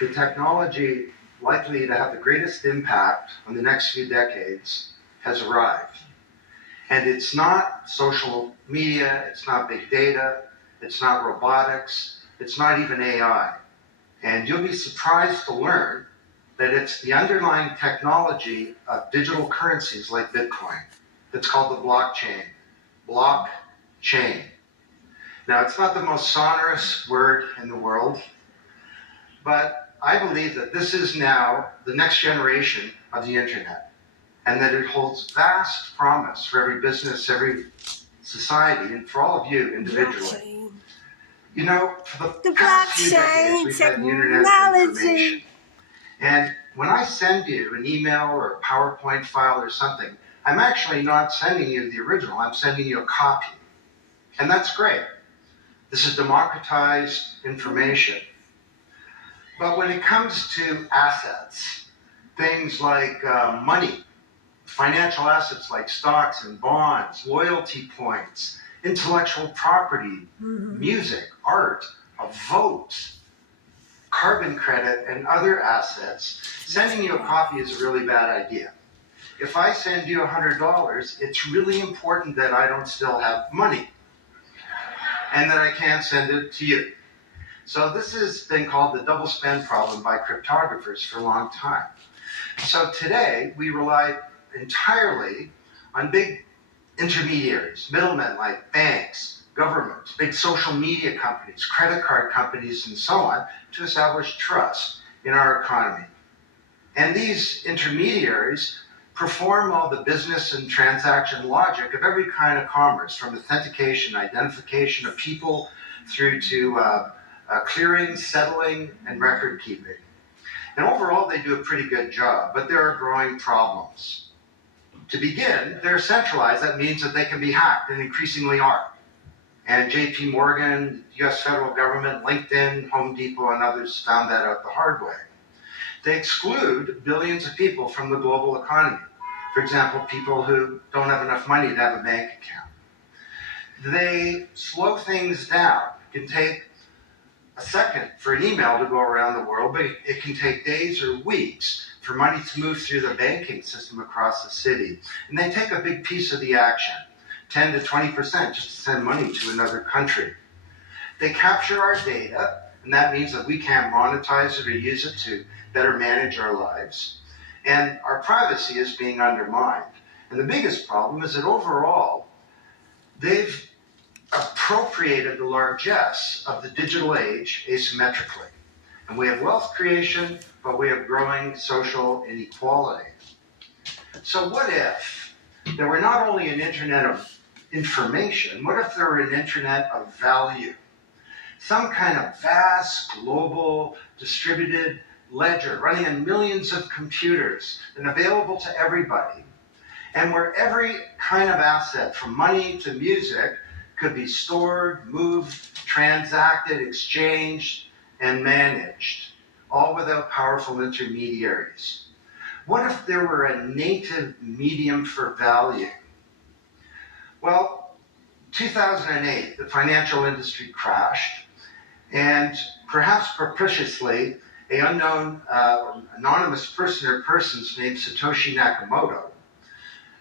the technology likely to have the greatest impact on the next few decades has arrived. And it's not social media, it's not big data, it's not robotics, it's not even AI. And you'll be surprised to learn that it's the underlying technology of digital currencies like Bitcoin. It's called the blockchain. Blockchain. Now, it's not the most sonorous word in the world, but I believe that this is now the next generation of the internet, and that it holds vast promise for every business, every society, and for all of you individually. Blockchain. You know, for the The past few decades, blockchain we've had the internet of information. technology. And when I send you an email or a PowerPoint file or something, I'm actually not sending you the original, I'm sending you a copy. And that's great. This is democratized information. But when it comes to assets, things like money, financial assets like stocks and bonds, loyalty points, intellectual property, music, art, a vote, carbon credit, and other assets, sending you a copy is a really bad idea. If I send you $100, it's really important that I don't still have money and that I can't send it to you. So this has been called the double spend problem by cryptographers for a long time. So today, we rely entirely on big intermediaries, middlemen like banks, governments, big social media companies, credit card companies, and so on, to establish trust in our economy. And these intermediaries perform all the business and transaction logic of every kind of commerce, from authentication, identification of people, through to clearing, settling, and record keeping. And overall, they do a pretty good job, but there are growing problems. To begin, they're centralized. That means that they can be hacked, and increasingly are. And JP Morgan, US federal government, LinkedIn, Home Depot, and others found that out the hard way. They exclude billions of people from the global economy. For example, people who don't have enough money to have a bank account. They slow things down. It can take a second for an email to go around the world, but it can take days or weeks for money to move through the banking system across the city. And they take a big piece of the action, 10 to 20%, just to send money to another country. They capture our data, and that means that we can't monetize it or use it to better manage our lives. And our privacy is being undermined. And the biggest problem is that overall, they've appropriated the largesse of the digital age asymmetrically. And we have wealth creation, but we have growing social inequality. So what if there were not only an internet of information, what if there were an internet of value? Some kind of vast, global, distributed ledger running on millions of computers and available to everybody, and where every kind of asset, from money to music, could be stored, moved, transacted, exchanged, and managed, all without powerful intermediaries. What if there were a native medium for value? Well, 2008, the financial industry crashed, and perhaps propitiously, an unknown anonymous person or persons named Satoshi Nakamoto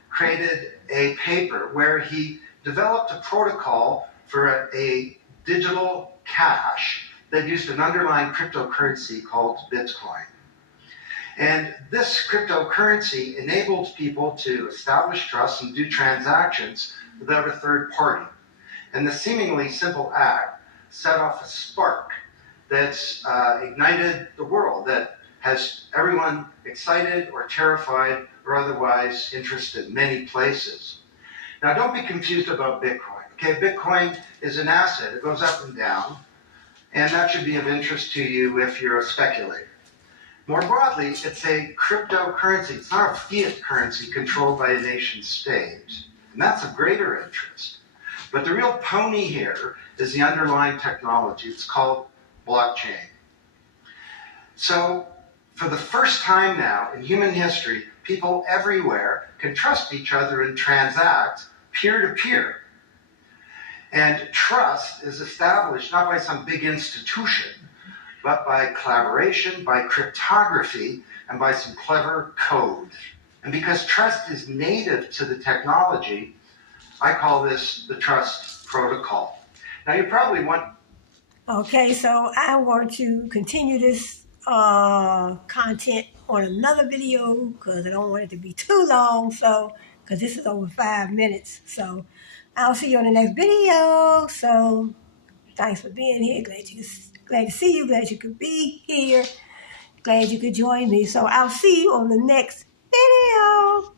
created a paper where he developed a protocol for a digital cash that used an underlying cryptocurrency called Bitcoin. And this cryptocurrency enabled people to establish trust and do transactions without a third party. And the seemingly simple act set off a spark that's ignited the world, that has everyone excited or terrified or otherwise interested in many places. Now, don't be confused about Bitcoin. Okay, Bitcoin is an asset. It goes up and down, and that should be of interest to you if you're a speculator. More broadly, it's a cryptocurrency. It's not a fiat currency controlled by a nation state, and that's of greater interest. But the real pony here is the underlying technology. It's called blockchain. So, for the first time now in human history, people everywhere can trust each other and transact peer-to-peer. And trust is established not by some big institution, but by collaboration, by cryptography, and by some clever code. And because trust is native to the technology, I call this the trust protocol. Now you probably want... Okay, so I want to continue this content on another video because I don't want it to be too long, so because this is over 5 minutes. So I'll see you on the next video. So thanks for being here. Glad to see you. Glad you could be here. Glad you could join me. So I'll see you on the next video.